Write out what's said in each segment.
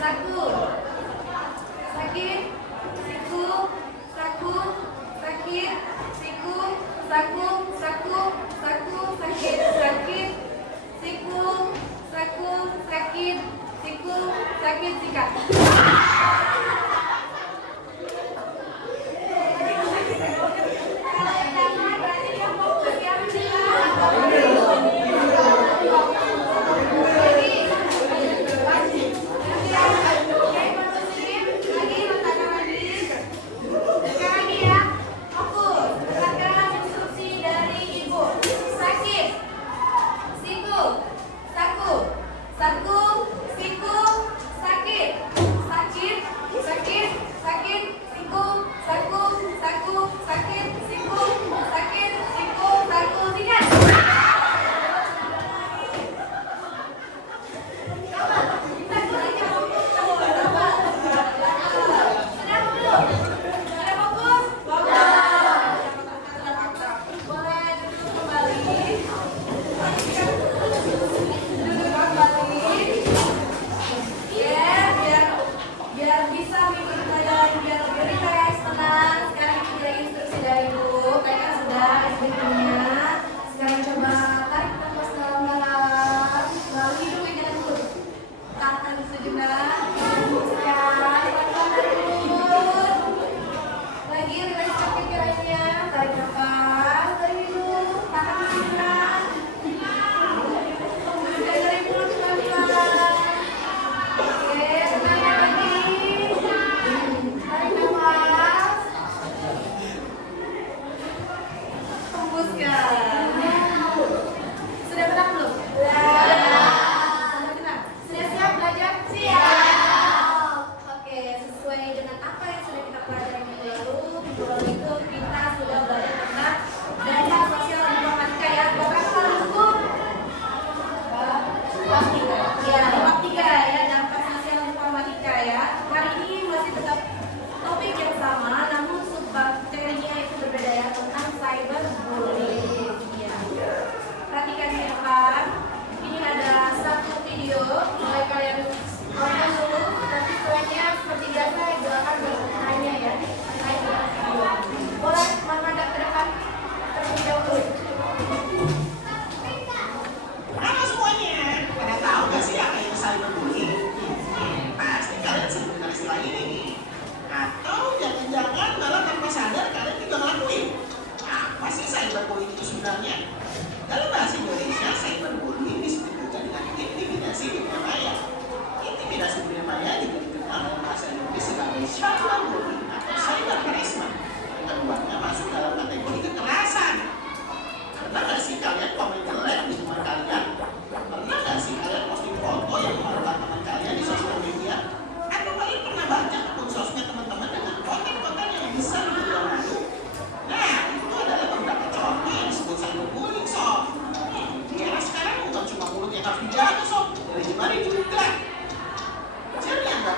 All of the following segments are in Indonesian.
saku, sakit, siku, saku, sakit, siku, saku, saku, saku, sakit, sakit, siku, saku, sakit, siku, sakit, sikat.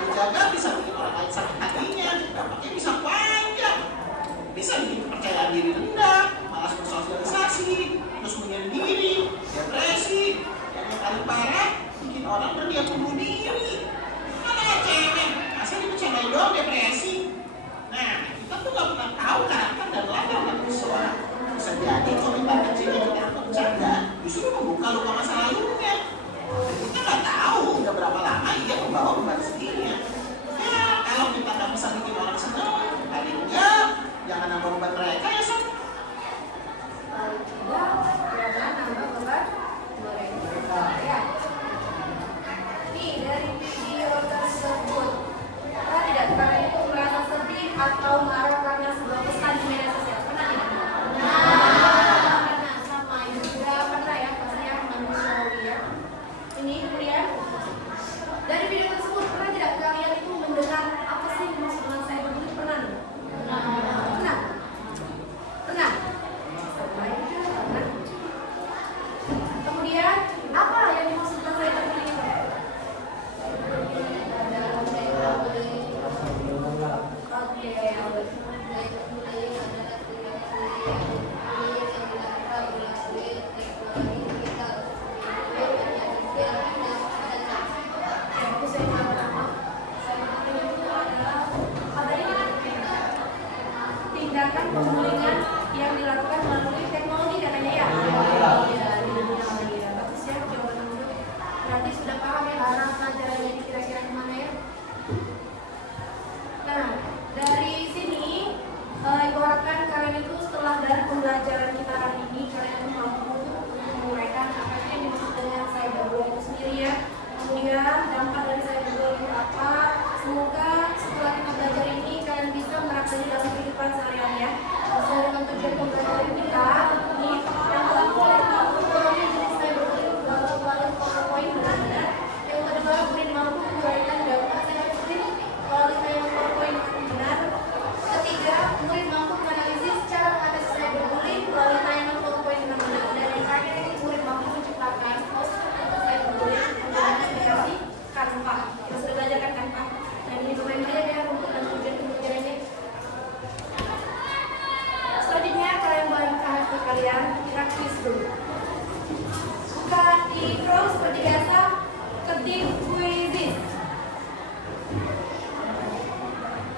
Dijaga bisa bikin orang lain sakit hatinya.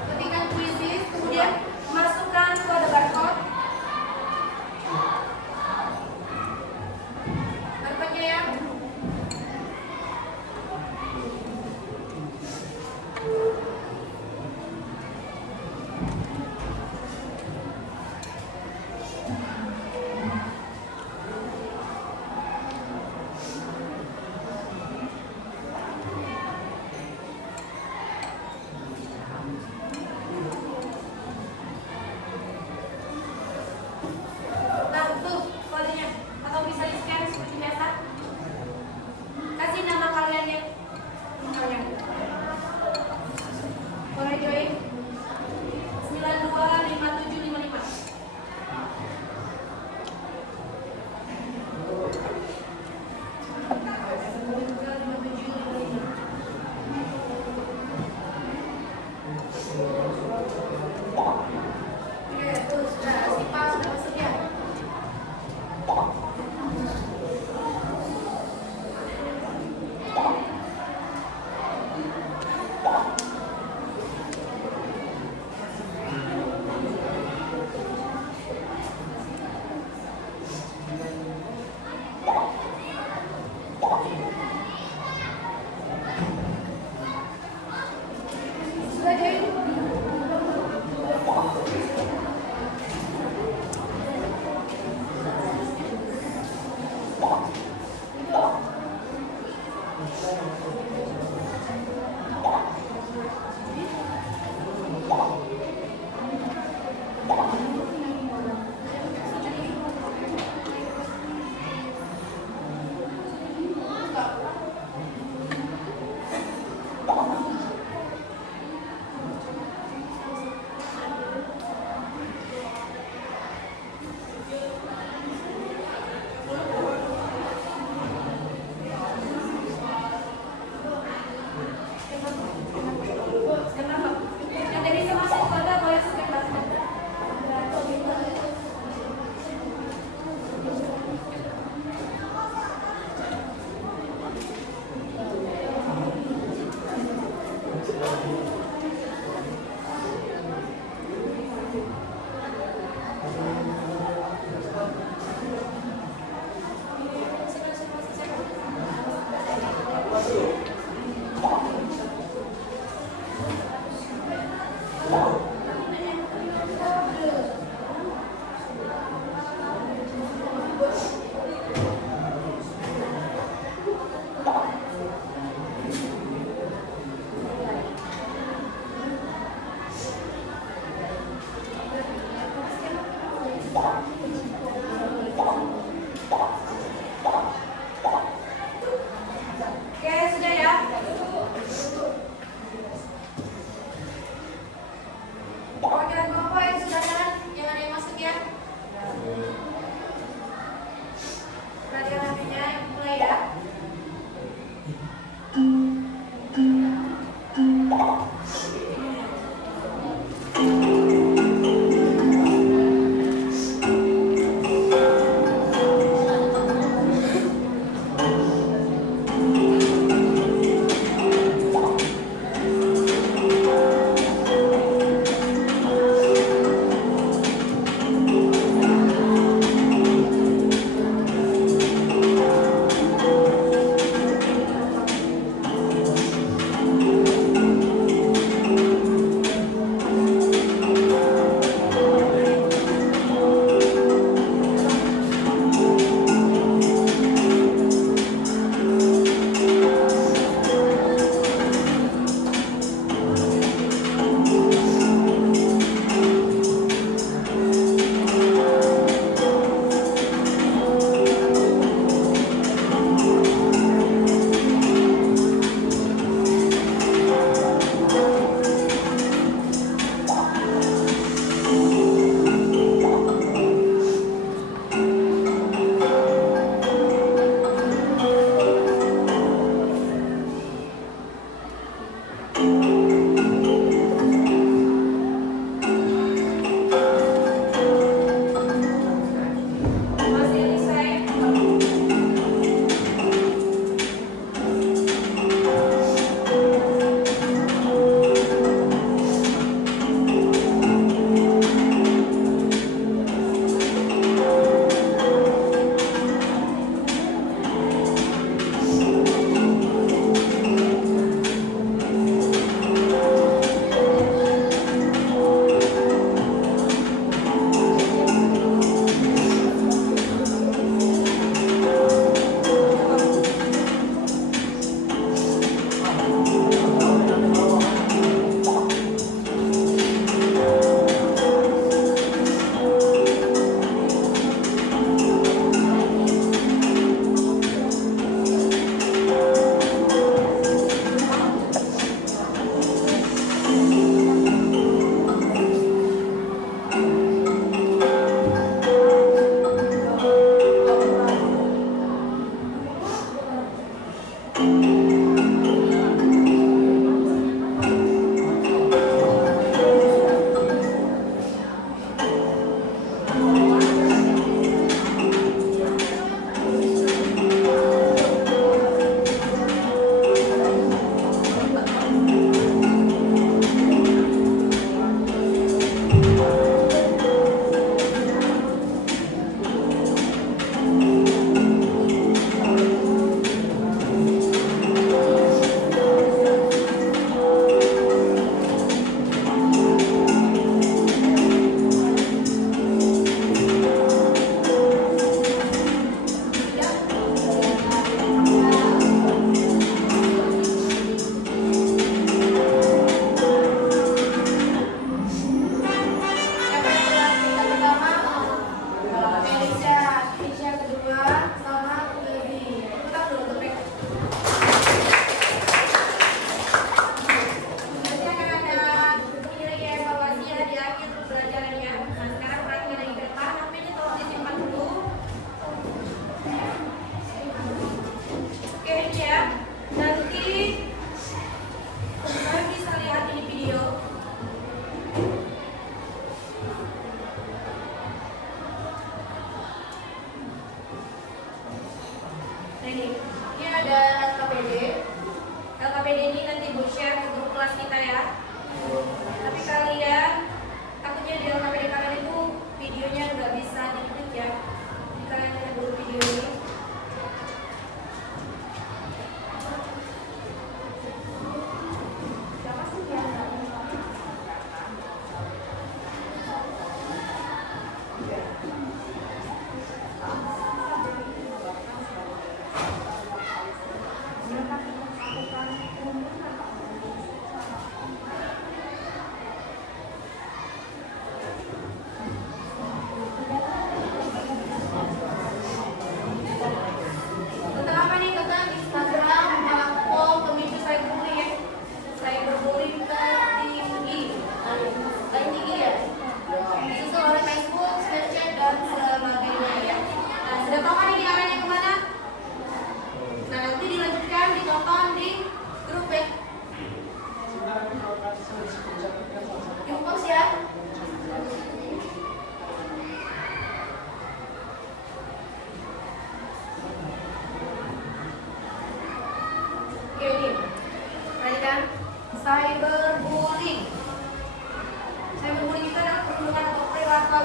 Ketikkan puisi, kemudian masukkan kode barcode. Barcode-nya ya.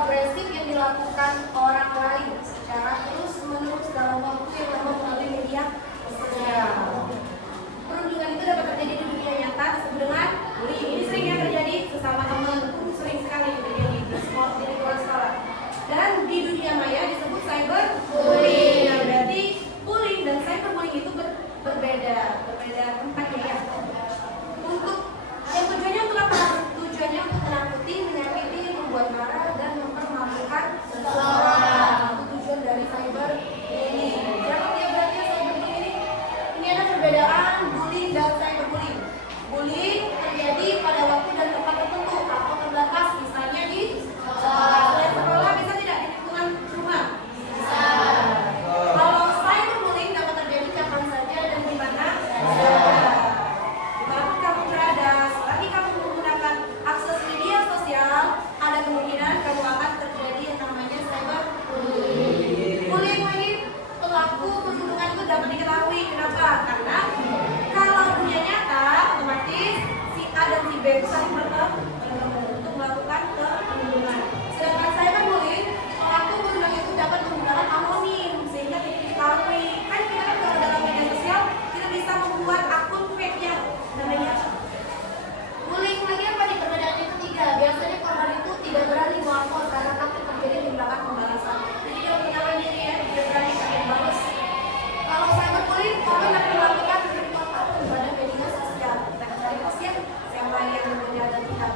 agresif yang dilakukan orang lain secara terus-menerus dalam waktu yang lama melalui media sosial. Perundungan itu dapat terjadi di dunia nyata disebut dengan bullying. Ini sering yang terjadi sesama teman, sering sekali terjadi di sekolah, di luar sekolah. Dan di dunia maya disebut cyberbullying. Nah, berarti bullying dan cyberbullying itu berbeda tempatnya ya. Untuk yang tujuannya untuk apa? Tujuannya untuk menakuti, menyakiti, membuat marah dan mempermalukan seseorang. Itu tujuan dari cyberbullying. Berapa dia berarti cyberbullying ini? Ini ada perbedaan bullying dan cyberbullying. Bullying terjadi pada waktu dan tempat tertentu atau terbatas, misalnya di sekolah, bisa tidak di lingkungan rumah? Bisa. Kalau cyberbullying dapat terjadi kapan saja dan di mana saja. Dimanapun kamu berada, selagi kamu menggunakan akses media sosial, ada kemungkinan kamu akan terjadi yang namanya cyberbullying. Bullying ini pelaku perundungan itu dapat diketahui. Kenapa? Karena kalau dunia nyata, otomatis si A dan si B saling bertemu untuk melakukan perundungan. Sedangkan cyberbullying, pelaku perundungan itu dapat menggunakan anonim sehingga tidak diketahui. Kan kita kan kalau dalam media sosial kita bisa membuat akun fake ya namanya. Bullying lagi apa nih perbedaannya ketiga? Biasanya korban itu tidak berani melapor karena takut terjadi tindakan pembalasan. Jadi dia menyerang diri ya, dia berani pakai balas. Kalau cyberbullying, korban akan melakukan perbuatan pada media sosial. Kita cari ya siapa yang benar dan tidak.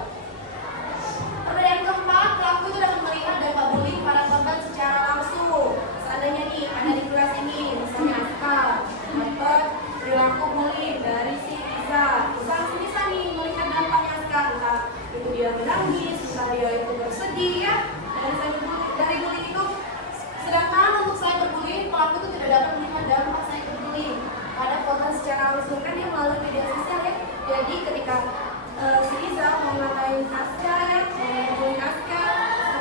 Perbedaan keempat, pelaku itu dapat melihat dampak bullying pada korban secara langsung. Seandainya nih ada di kelas ini, misalnya Aska dapat perilaku bullying dari si Iza. Langsung bisa nih melihat dampaknya Aska, entah itu dia menangis, entah dia itu bersedih ya. Dari bullying itu. Sedangkan untuk cyberbullying, pelaku itu tidak dapat melihat dampak cyberbullying pada korban secara langsung, kan dia melalui media sosial ya. Jadi ketika si Iza mau ngatain Aska ya, mau ngomongin Aska,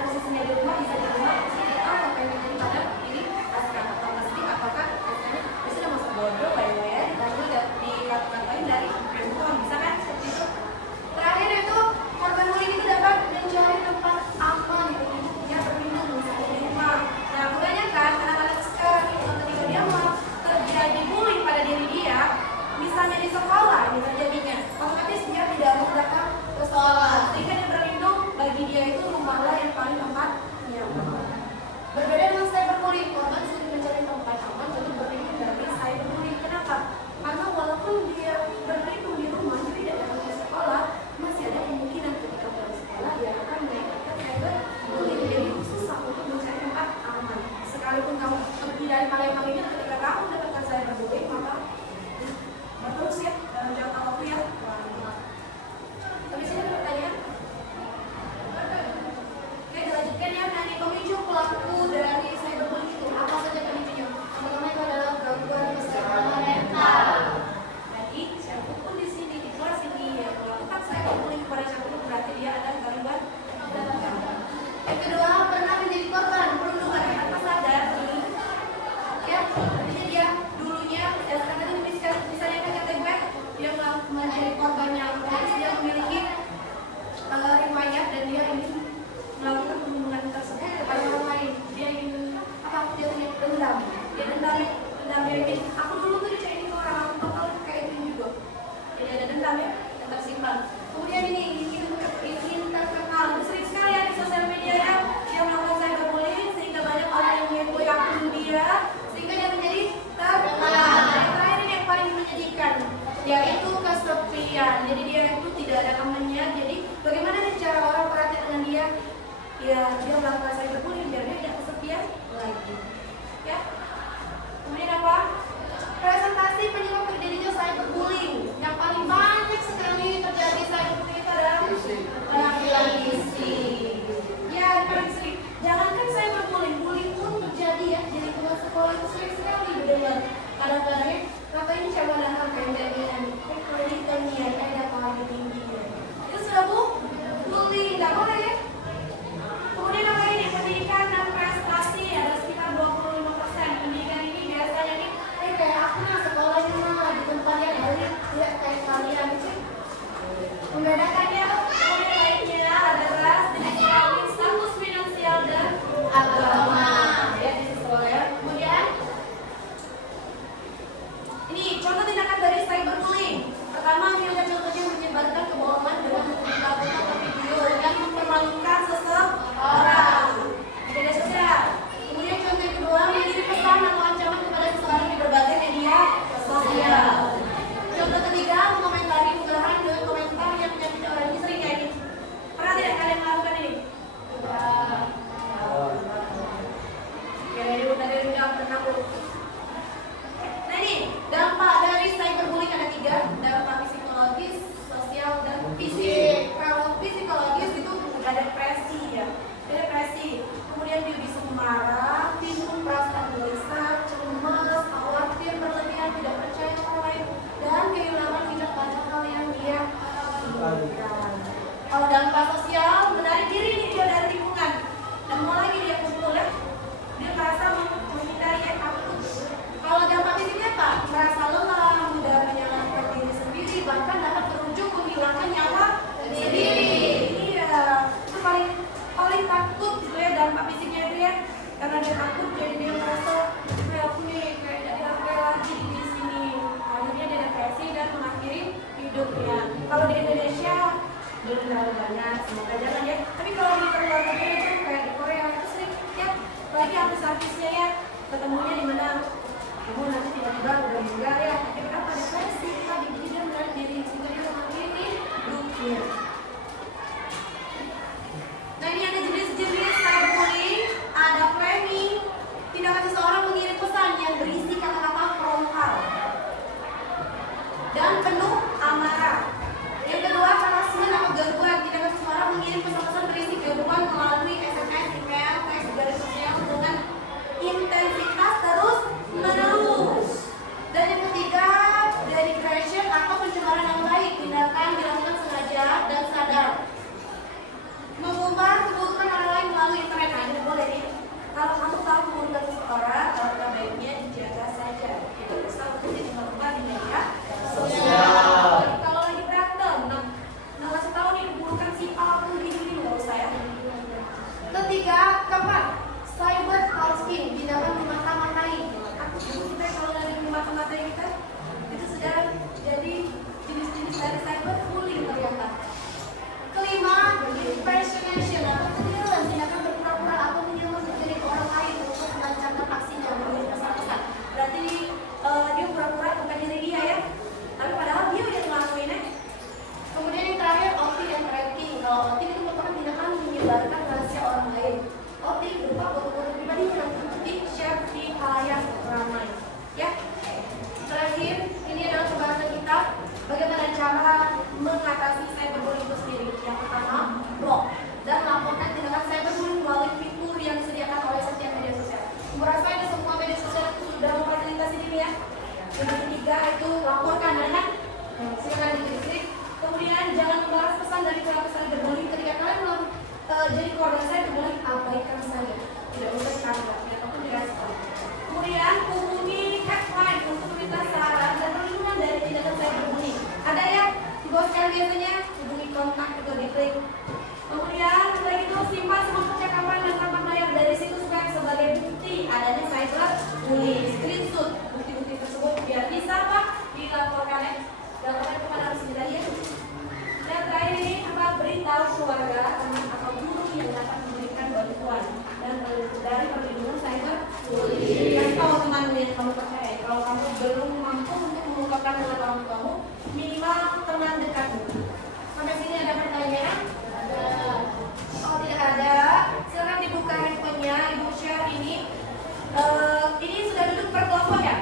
posisinya di rumah, bisa di rumah, pasti dia tahu apa yang terjadi pada diri Aska. Atau pasti apakah Askanya dia sudah masuk bodoh, by-by ya, dikata-katain dari handphone, bisa kan seperti itu. Terakhir itu korban bullying itu dapat mencari tempat aman gitu, dia berlindung misalnya di rumah. Nah kebanyakan anak-anak sekarang itu ketika dia mau terjadi bullying pada diri dia, misalnya di sekolah ini terjadinya, otomatis dia tidak mau datang ke sekolah, sehingga dia berlindung, bagi dia itu rumahlah yang paling tempat nyaman. Berbeda dengan cyberbullying, korban sulit mencari tempat aman untuk berlindung dari cyberbullying. Kenapa? Karena walaupun dia berlindung di rumah, dia tidak datang ke sekolah, masih ada kemungkinan ketika pulang sekolah dia akan mendapatkan cyberbullying. Jadi susah untuk mencari tempat aman. Sekalipun kamu pergi dari Palembang ini, ketika kamu mendapatkan cyberbullying, maka terus ya dalam jangka waktu ya. Habis ini ada pertanyaan? Oke, dilanjutkan ya. Nah, pemicu pelaku dari cyberbullying itu apa saja pemicunya? Pertama itu adalah gangguan kesehatan mental. Jadi siapapun di sini di kelas ini yang melakukan cyberbullying kepada siapapun berarti dia ada gangguan mental. Yang kedua, pernah menjadi korban perundungan tanpa sadar nih. Ya, artinya dia dulunya karena itu misalnya kategori dia menjadi korban yang dia memiliki riwayat dan dia ingin melakukan perundungan tersebut kepada orang lain. Dia ingin apa? Dia punya dendam. Dia dendam dia ingin aku dulu tuh dicainin ke orang total kayak itu juga. Jadi ada dendam ya yang tersimpan. Kemudian ini ingin terkenal. Itu sering sekali ya di sosial media ya. Dia melakukan cyberbullying sehingga banyak orang yang mengikuti akun dia sehingga dia menjadi terkenal. Yang terakhir ini yang paling menyedihkan, yaitu kesepian. Jadi dia itu tidak ada temannya. Jadi bagaimana cara orang perhatian dengan dia? Ya dia melakukan cyberbullying biar dia tidak kesepian lagi. Ya. Kemudian apa? Presentasi penyebab terjadinya cyberbullying. Yang paling banyak sekali terjadi cyberbullying itu adalah penampilan fisik. Ya, paling sering. Jangankan cyberbullying, bullying pun terjadi ya di lingkungan sekolah itu sering sekali didengar. Kadang-kadang kata ini coba datang pendeknya nih, kalau ini tinggi ada paling tinggi. Itu sudah bullying, nggak boleh ya. Kemudian apa ini? Pendidikan dan prestasi ada sekitar 25%. Pendidikan ini biasanya nih, kayak aku sekolahnya mah di tempat yang elit, tidak kayak kalian sih. Membedakan Kalau dampak sosial, menarik diri nih dia dari lingkungan. Dan mau lagi dia kumpul ya. Dia merasa menghindari ya, takut. Kalau dampak fisiknya apa? Merasa lelah, mudah menyalahkan diri sendiri, bahkan dapat berujung menghilangkan nyawa sendiri. Iya, itu paling takut gitu ya dampak fisiknya itu ya. Karena dia takut, jadi dia merasa kayak aku nih, kayak tidak dihargai lagi di sini. Akhirnya dia depresi dan mengakhiri hidupnya. Kalau di Indonesia belum terlalu banyak, semoga jangan ya. Tapi kalau di luar negeri itu kayak di Korea itu sering ya, apalagi artis-artisnya ya, ketemunya di mana kamu nanti tiba-tiba udah meninggal ya, tapi kenapa depresi? Tadi dia melihat diri sendiri mengakhiri hidupnya. Nah ini ada jenis-jenis cyberbullying, ada framing, tindakan seseorang mengirim pesan yang berisi kata-kata frontal dan penuh amarah. Yang kedua, harassment atau gangguan, tindakan seseorang mengirim pesan-pesan berisi gangguan melalui SMS, email, teks, garis sosial dengan intensitas terus menerus. Dan yang ketiga, denigration atau pencemaran nama baik, tindakan dilakukan sengaja dan sadar. Mengumbar keburukan orang lain melalui internet, nah ini boleh nih. Kalau kamu tahu keburukan seseorang, maka baiknya dijaga saja. Itu bisa untuk disebarkan di media sosial. Kalau lagi berantem, nah kasih tahu nih keburukan si A pun gini nggak usah ya. Ketiga, keempat, cyber harassing, tindakan memata-matai. Aku kita kalau lagi memata-matai kita, itu sudah jadi jenis-jenis dari cyber bullying ternyata. Kelima, impersonation atau peniruan, tindakan berpura-pura atau menyamar menjadi orang lain untuk melancarkan aksinya menjadi pesan-pesan. Berarti dia pura-pura bukan diri dia ya, tapi padahal dia yang ngelakuinnya. Kemudian yang terakhir, outing and tracking. Kalau outing itu merupakan tindakan menyebarkan rahasia orang lain. Outing berupa foto-foto pribadi yang di-share di halayak ramai. Ya. Terakhir, ini adalah pembahasan kita bagaimana cara mengatasi cyberbullying itu sendiri. Yang pertama, blok dan laporkan tindakan cyberbullying melalui fitur yang disediakan oleh setiap media sosial. Merasa ini semua media sosial itu sudah memfasilitasi ini ya. Yang ketiga itu laporkan, kan? Silakan diklik. Kemudian jangan membalas pesan dari pihak cyberbullying ketika kalian jadi korban cyberbullying, abaikan saja. Tidak usah ditanggapi ataupun direspon. Kemudian hubungi hotline untuk meminta saran dan perlindungan dari tindakan cyberbullying. Ada ya di bawah sekali biasanya hubungi kontak atau diklik. Kemudian selain itu simpan semua percakapan dan rekaman layar dari situs web sebagai bukti adanya cyberbullying. Screenshot bukti-bukti tersebut biar bisa pak dilaporkan ya. Dilaporkan kepada resmi ya. Dan terakhir ini apa, beritahu keluarga atau guru yang dapat memberikan bantuan dan dari perlindungan cyberbullying. Kasih tahu teman yang kamu percaya. Kalau kamu belum mampu untuk mengungkapkan dengan orang kamu, minimal teman dekatmu. Sampai sini ada pertanyaan? Ada. Oh tidak ada. Silakan dibuka handphonenya, ibu share ini. Ini sudah duduk per kelompok ya?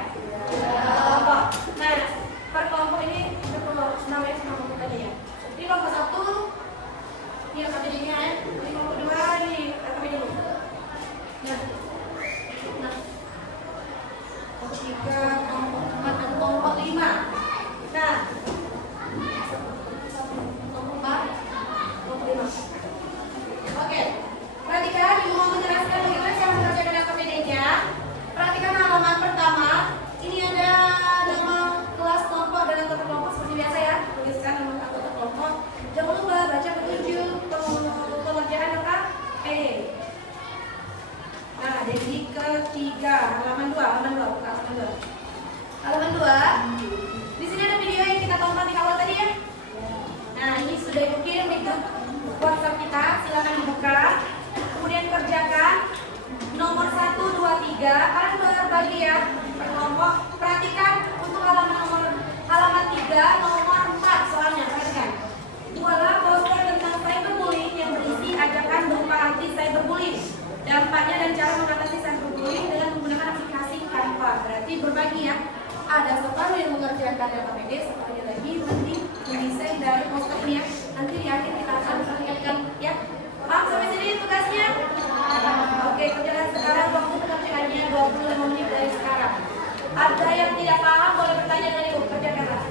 Kelompok. Nah, per kelompok ini namanya kelompok tadi ya. Ini kelompok 1, ini KPD-nya ya. Ini kelompok 2, ini KPD dulu. Nah, kelompok 3, kelompok 4, dan kelompok 5. Nah, kelompok 4, kelompok 5. Oke, perhatikan, ibu mau menjelaskan bagaimana cara mengerjakan KPD-nya. Perhatikan halaman pertama. Ini ada nama kelas kelompok dan anggota kelompok seperti biasa ya. Tuliskan nama anggota kelompok. Jangan lupa baca petunjuk pengerjaan KPD. Nah, jadi ketiga, halaman 2, buka halaman 2. Halaman 2. Di sini ada video yang kita tonton di awal tadi ya. Nah, ini sudah ibu kirim di grup WhatsApp kita, silakan dibuka. Kemudian kerjakan nomor 1, 2, 3. Kalian berbagi ya per kelompok. Perhatikan untuk halaman 3 nomor 4 soalnya, perhatikan. Buatlah poster tentang cyberbullying yang berisi ajakan berupa anti cyberbullying, dampaknya dan cara mengatasi cyberbullying dengan menggunakan aplikasi Canva. Berarti berbagi ya. Ada separuh yang mengerjakan KPD, separuhnya lagi nanti mendesain dari poster ini ya. Nanti di akhir kita akan perlihatkan ya. Paham sampai sini tugasnya? Oke, kerjakan sekarang, waktu pekerjaannya 25 menit dari sekarang. Ada yang tidak paham boleh bertanya dari ibu, kerjakanlah.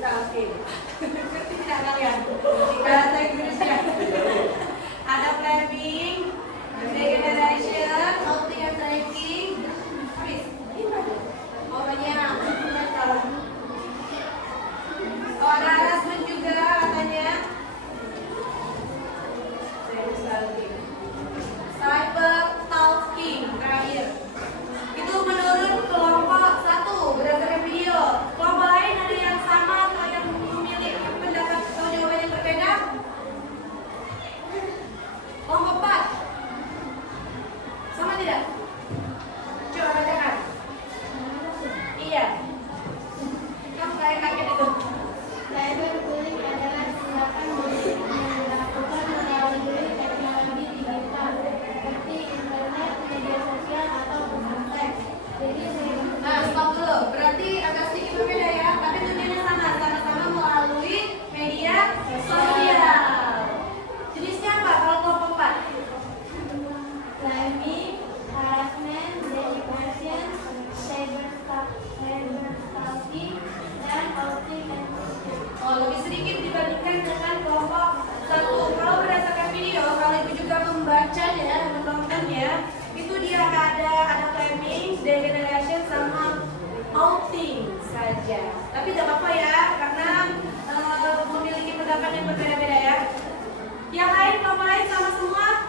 talking. Ngerti tidak kalian? Bahasa Inggrisnya. Ada planning, regeneration, outing and tracking. Habis. Oh banyak. Oh ada harassment juga katanya. Cyber talking terakhir. Itu menurut kelompok 1 berdasarkan video. Kelompok lain ada yang sama atau yang memiliki pendapat atau jawaban yang berbeda? Kelompok 4 sama tidak? Coba bacakan. Iya. Kamu kayak kaget itu. Cyberbullying adalah tindakan bullying yang dilakukan melalui teknologi digital seperti internet, media sosial, atau pesan teks. Jadi Nah, stop dulu. Berarti agak sedikit berbeda ya, tapi tujuannya sama, sama-sama melalui media sosial. Jenisnya apa kalau kelompok 4? blaming, harassment, depression, cyberstalking, dan outing and tracking. Oh, lebih sedikit dibandingkan dengan kelompok 1. Kalau berdasarkan video, kalau ibu juga membacanya dan menontonnya, itu dia ada framing, degeneration, sama outing saja. Tapi tidak apa-apa ya, karena memiliki pendapat yang berbeda-beda ya. Yang lain, kelompok lain sama semua?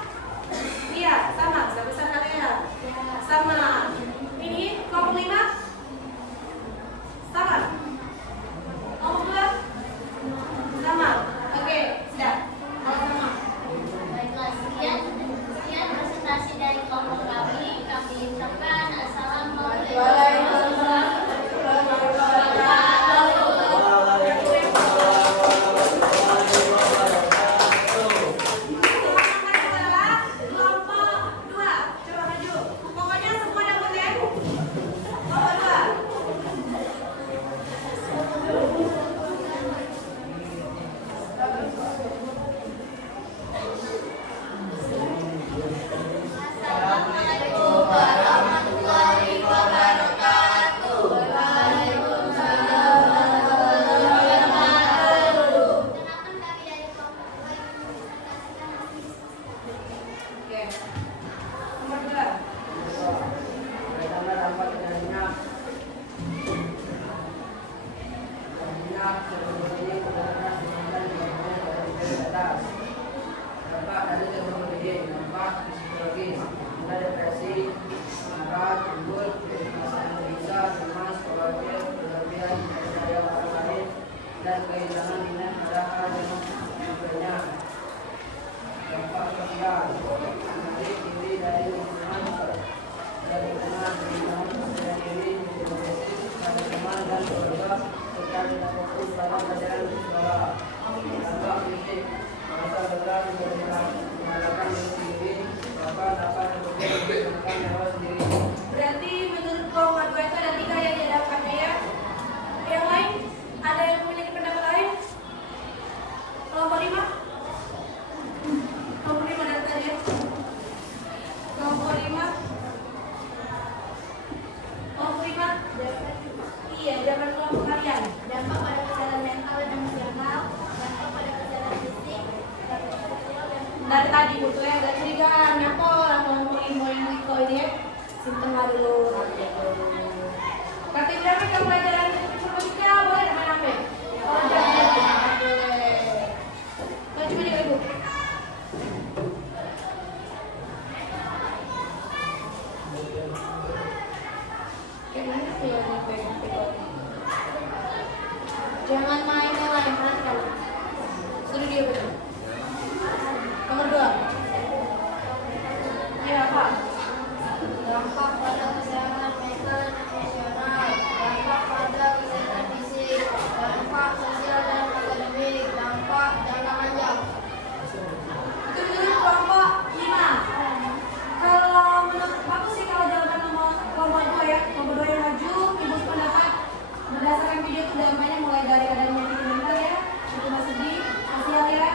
Iya, sama. Sebesar kalian? Sama. Ini kelompok 5? Sama. Kelompok 2? Sama. Oke, sudah. Kalau sama. Baiklah, sekian presentasi dari kelompok kami. Kami ucapkan assalamualaikum. Waalaikumsalam. Kelompok 2. Coba maju. Pokoknya semua dapat ya. Kelompok 2. Assalamualaikum warahmatullahi wabarakatuh. Waalaikumsalam warahmatullahi wabarakatuh. Kenapa kami dari kelompok dua ingin mempresentasikan Oke. Nomor 2. Pertama dapat banyak teknologi kebenaran dengan dari atas. Dampak dari teknologi, dampak psikologis, ada depresi, marah, timbul, masalah bisa, cemas, khawatir, berlebihan, percaya orang lain, dan kehilangan minat pada hal yang banyak. Dampak sosial, menarik diri dari lingkungan dari teman, percaya diri, domestik, pada teman dan keluarga, serta tidak fokus pada pelajaran di sekolah. Dampak fisik, merasa berat, menggunakan diri sendiri, bahkan dapat menggunakan nyawa sendiri. Berarti menurut kelompok 2 itu ada 3 yang didapatnya ya. Yang lain? Ada yang memiliki pendapat lain? Kelompok 5? Kelompok 5 dari tadi ya. Kelompok 5? Kelompok 5? Iya, zaman kelompok kalian. dampak pada kesehatan mental dan emosional, dampak pada kesehatan fisik, dampak sosial dan Dari tadi butuh ya, ada curigaan. Apa orang kelompok ilmu yang itu ini ya? Simpen dulu. Tapi berapa kamu pelajaran informatika boleh main HP? Kalau jangan boleh. Kau coba juga ibu. Kayak mana sih yang jangan main yang lain, perhatikan. Suruh dia betul. Nomor 2. Ya apa? dampak pada kesehatan mental dan emosional, dampak pada kesehatan fisik, dampak sosial dan akademik, dampak jangka panjang. Itu menurut kelompok 5. Kalau menurut aku sih kalau jawaban nomor kelompok 2 ya, kelompok 2 yang maju, ibu pendapat berdasarkan video itu dampaknya mulai dari adanya mental ya, itu sedih, sosial ya,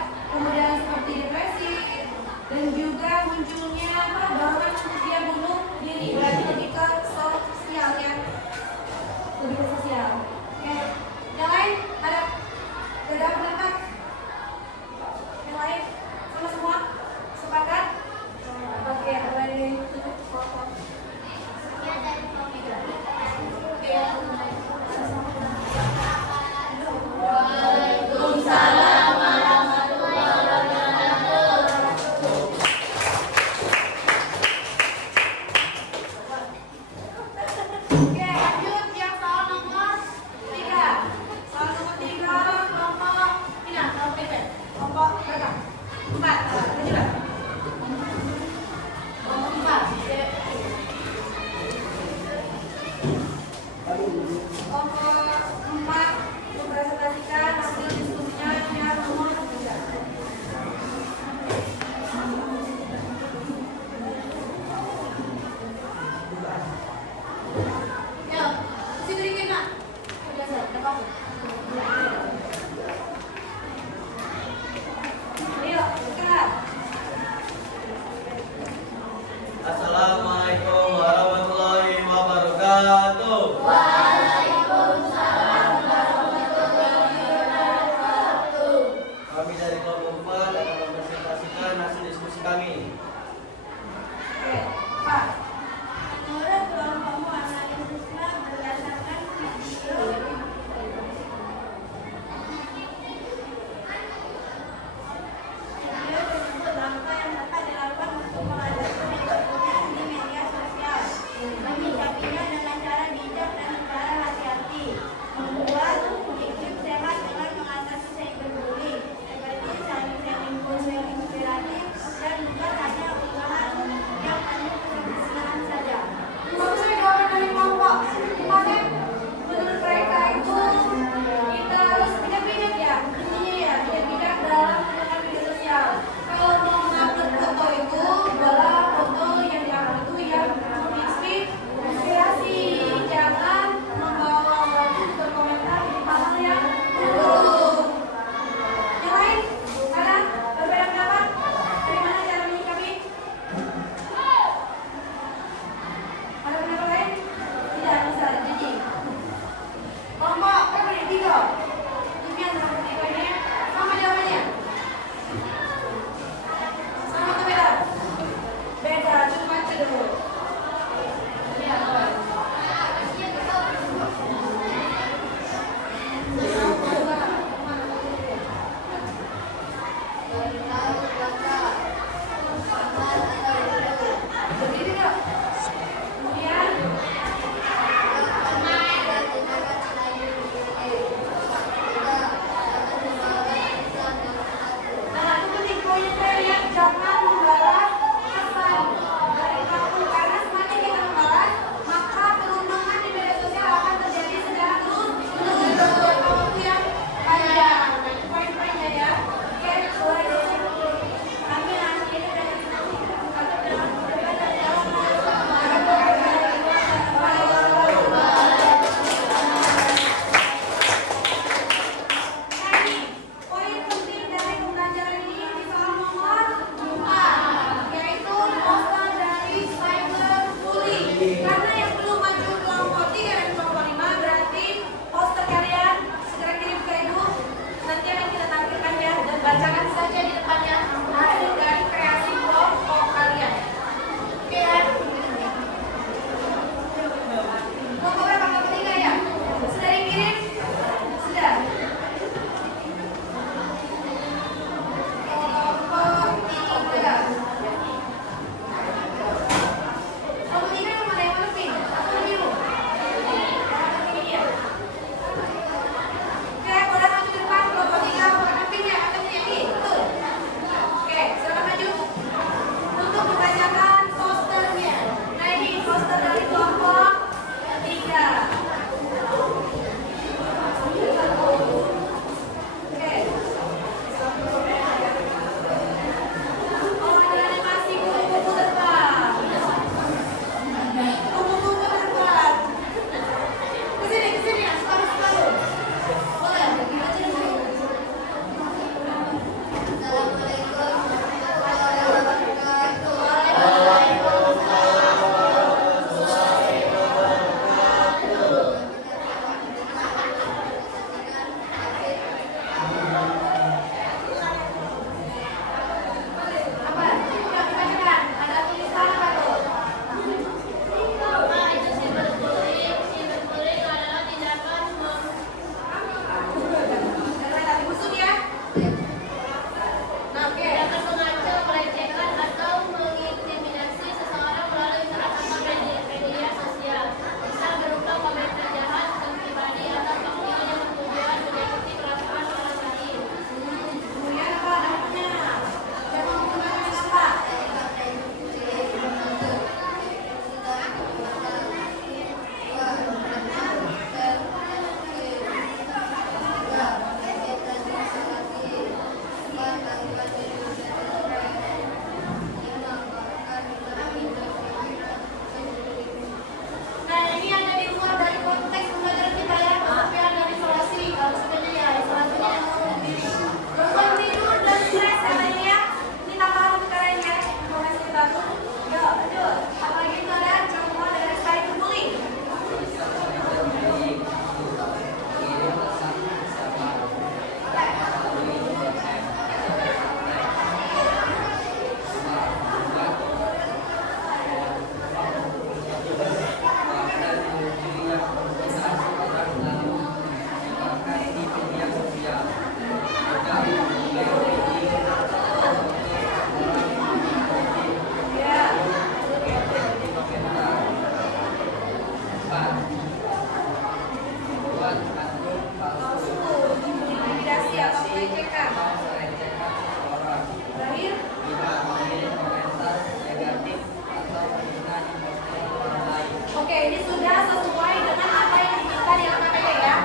melecehkan. melecehkan seseorang. Terakhir, Tidak mengirim komentar negatif atau menghina emosional orang lain. oke, ini sudah sesuai dengan apa yang diminta di LKPD ya.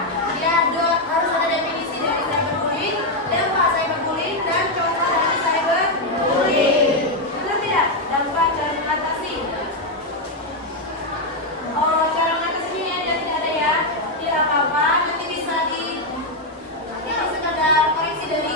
Harus ada definisi dari cyberbullying, dampak cyberbullying, dan contoh dari cyberbullying. Benar tidak? Dampak cara mengatasi. Oh, cara mengatasinya tidak ada ya. Tidak apa-apa, nanti bisa ini sekedar koreksi dari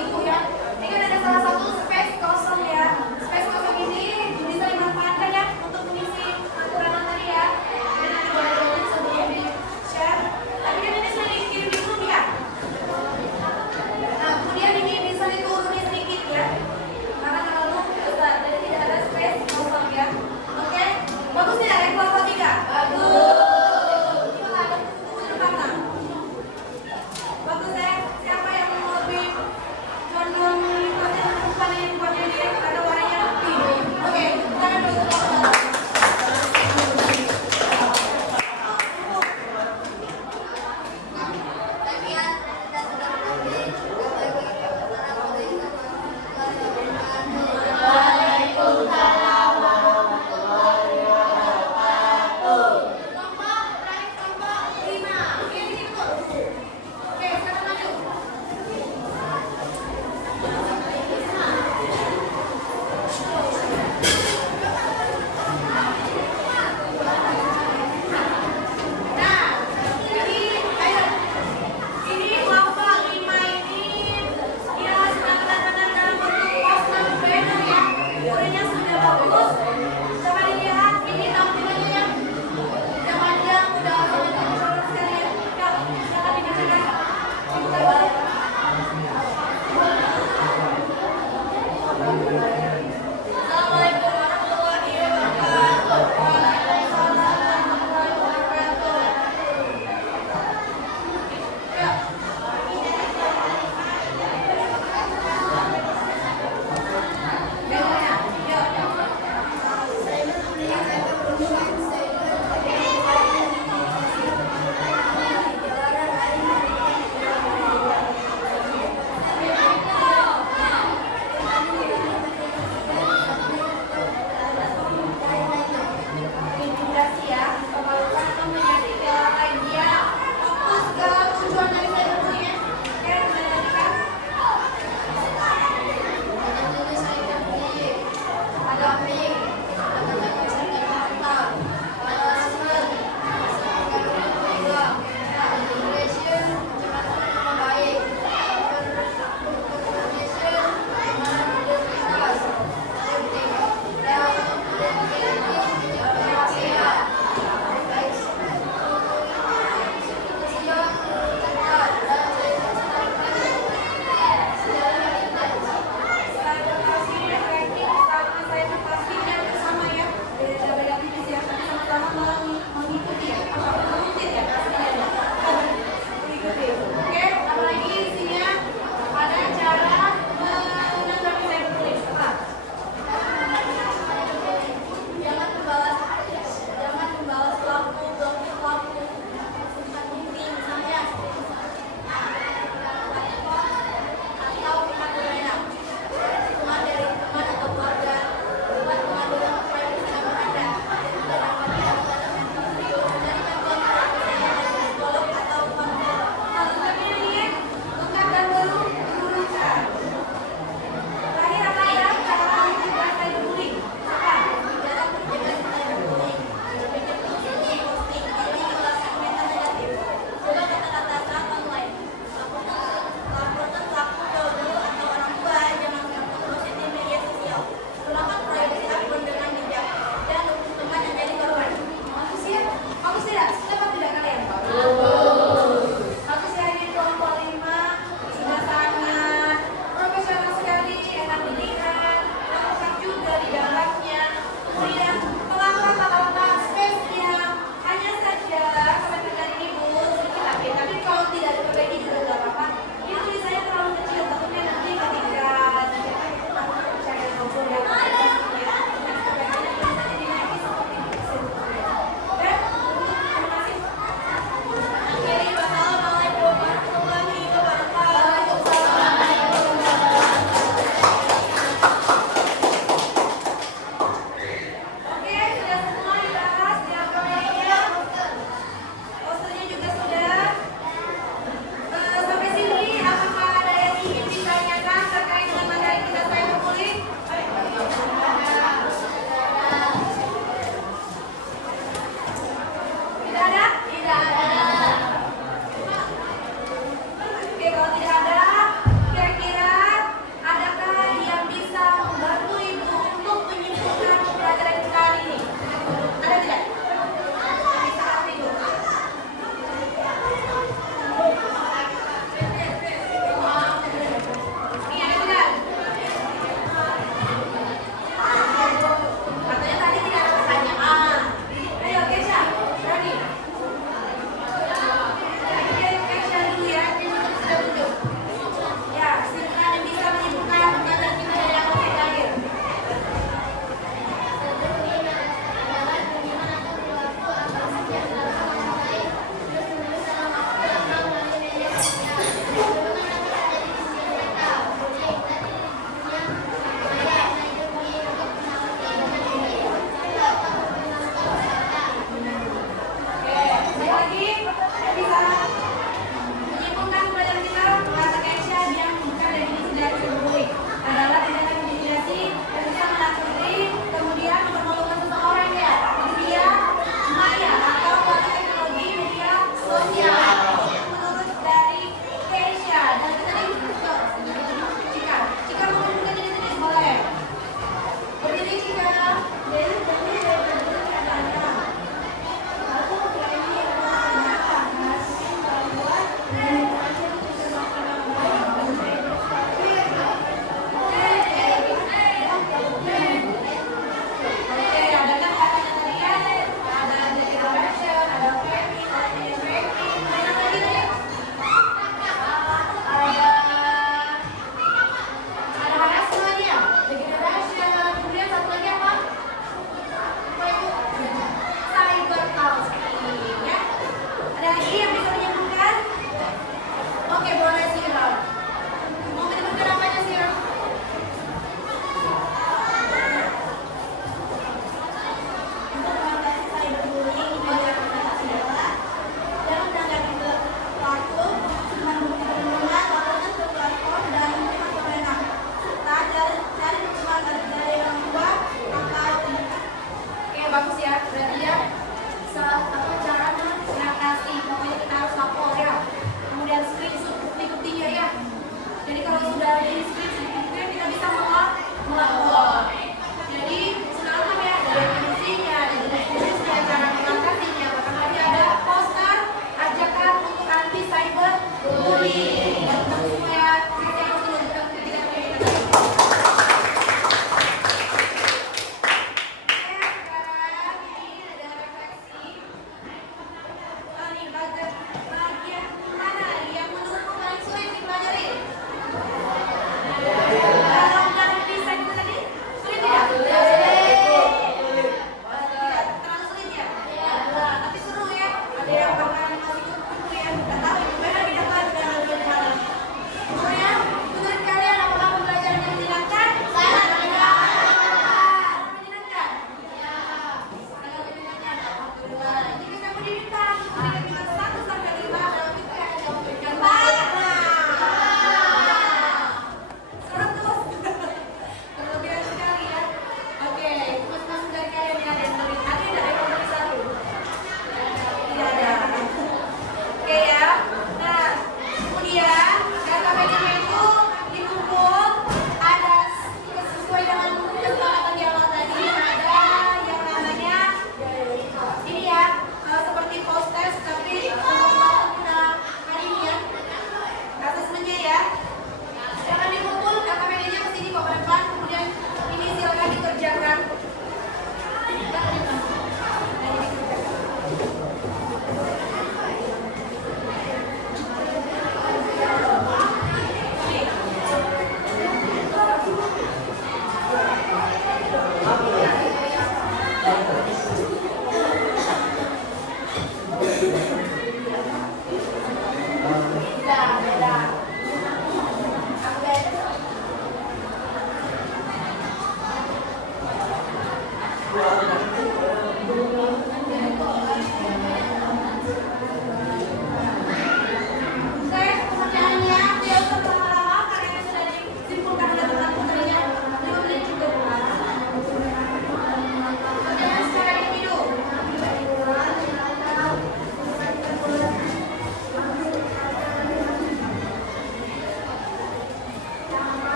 bisa melapor. Jadi senang ya, ada definisinya, ada jenis-jenisnya, cara mengatasinya. Bahkan tadi ada poster ajakan untuk anti cyber bullying. Untuk supaya kita harus menunjukkan ketika kita sekarang ini ada refleksi. Nih, bagian mana yang menurutmu paling sulit dipelajari? Kalau yang bisa itu tadi?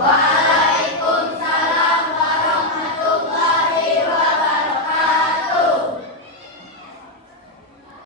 Waalaikumsalam.